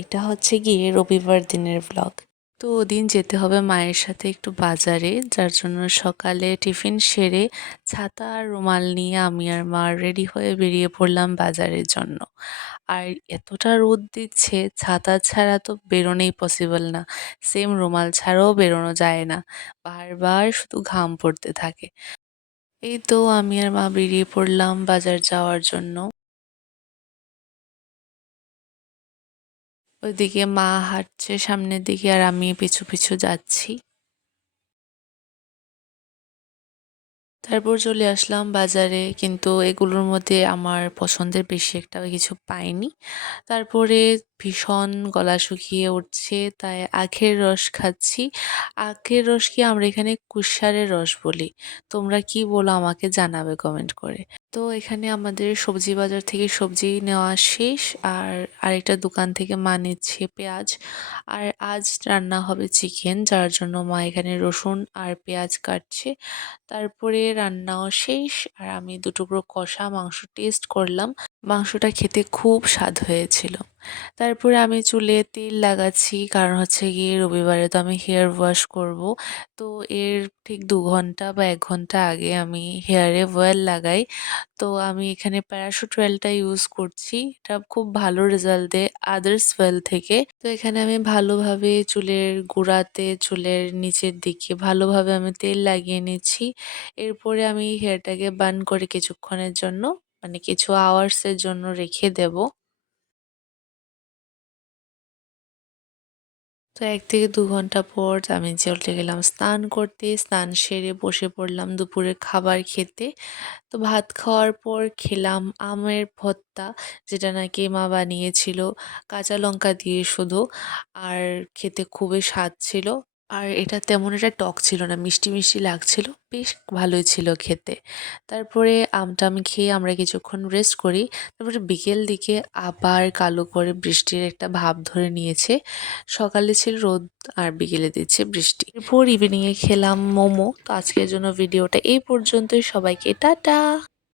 এটা হচ্ছে গিয়ে রবিবার দিনের ব্লগ। তো ওদিন যেতে হবে মায়ের সাথে একটু বাজারে, যার জন্য সকালে টিফিন সেরে ছাতা আর রুমাল নিয়ে আমি আর মা রেডি হয়ে বেরিয়ে পড়লাম বাজারের জন্য। আর এতটা রোদ দিচ্ছে, ছাতা ছাড়া তো বেরোনোই পসিবল না, সেম রুমাল ছাড়াও বেরোনো যায় না, বারবার শুধু ঘাম পড়তে থাকে। এই তো আমি আর মা বেরিয়ে পড়লাম বাজার যাওয়ার জন্য। ওইদিকে মা হাঁটছে সামনের দিকে আর আমি পিছু পিছু যাচ্ছি। তারপর চলে আসলাম বাজারে, কিন্তু এগুলোর মধ্যে আমার পছন্দের বেশি একটা কিছু পাইনি। তারপরে ভীষণ গলা শুকিয়ে উঠছে, তাই আখের রস খাচ্ছি। আখের রস কি আমরা এখানে কুশারের রস বলি, তোমরা কি বলো আমাকে জানাবে কমেন্ট করে। তো এখানে আমাদের সবজি বাজার থেকে সবজি নেওয়া শেষ, আর আরেকটা দোকান থেকে মা নিচ্ছে পেঁয়াজ। আর আজ রান্না হবে চিকেন, যার জন্য মা এখানে রসুন আর পেঁয়াজ কাটছে। তারপরে রান্নাও শেষ, আর আমি দুটুকরো কষা মাংস টেস্ট করলাম। মাংসটা খেতে খুব স্বাদ হয়েছিল। তারপরে আমি চুলে তেল লাগাচ্ছি, কারণ হচ্ছে গিয়ে রবিবারে তো আমি হেয়ার ওয়াশ করব। তো এর ঠিক 2 ঘন্টা বা 1 ঘন্টা আগে আমি হেয়ারে অয়েল লাগাই। তো আমি এখানে প্যারাশুট অয়েলটা ইউজ করছি, এটা খুব ভালো রেজাল্ট দেয় আদার্স অয়েল থেকে। তো এখানে আমি ভালোভাবে চুলের গোড়াতে, চুলের নিচের দিকে ভালোভাবে আমি তেল লাগিয়ে নিচ্ছি। এরপরে আমি হেয়ারটাকে বান করে কিছুক্ষণের জন্য, মানে কিছু আওয়ার্সের জন্য রেখে দেব। তো 1 থেকে 2 ঘন্টা পর আমি চলে গেলাম স্নান করতে। স্নান সেরে বসে পড়লাম দুপুরের খাবার খেতে। তো ভাত খাওয়ার পর খেলাম আমের ভর্তা, যেটা নাকি মা বানিয়েছিল কাঁচা লঙ্কা দিয়ে শুধু। আর খেতে খুবই স্বাদ ছিল। আর এটা তেমন একটা টক ছিল না, মিষ্টি মিষ্টি লাগছিল, বেশ ভালোই ছিল খেতে। তারপরে আমটা আমি খেয়ে আমরা কিছুক্ষণ রেস্ট করি। তারপরে বিকেল দিকে আবার কালো করে বৃষ্টির একটা ভাব ধরে নিয়েছে। সকালে ছিল রোদ, আর বিকেলে দিচ্ছে বৃষ্টি। এরপর ইভিনিংয়ে খেলাম মোমো। তো আজকের জন্য ভিডিওটা এই পর্যন্তই, সবাইকে টাটা।